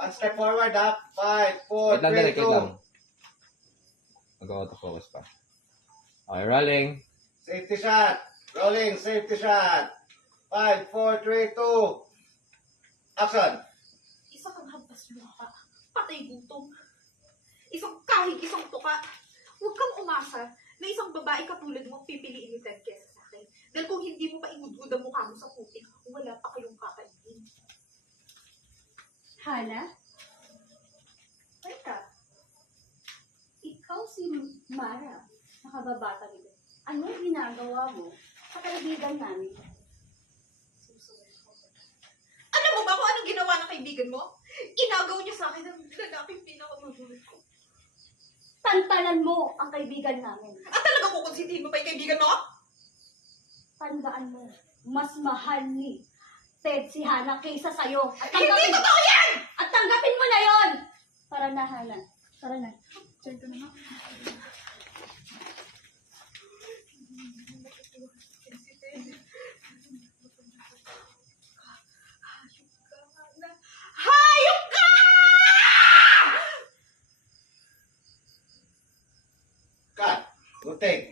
One step forward, ha? 5, 4, Wait lang, 3, wait 2. lang. Mag-auto-focus pa. Okay, rolling. Safety shot. Rolling, safety shot. 5, 4, 3, 2. Action. Isa kang hampas lupa. Patay gutom. Isang kahit isang tuka. Huwag kang umasa na isang babae katulad mo ang pipiliin ni Ted kesa sa akin. Dahil kung hindi mo pa ingudgud ang mukha mo sa putik, wala pa kayong kakainin. Hana? Teka. Ikaw si Mara. Nakababata nito. Anong ginagawa mo sa kaibigan namin? Alam mo ba kung anong ginawa ng kaibigan mo? Inagaw niya sa akin ang lalaking pinakamagulit ko. Tantanan mo ang kaibigan namin. At talaga kukonsintihin mo pa yung kaibigan mo? Tandaan mo, mas mahal ni Ted si Hana kaysa sa'yo. At Hindi totoo yan! At tanggapin mo na yon! Tara na, Hana. Tara na. Diyan ka naman. Hayop ka! Cut. Good take.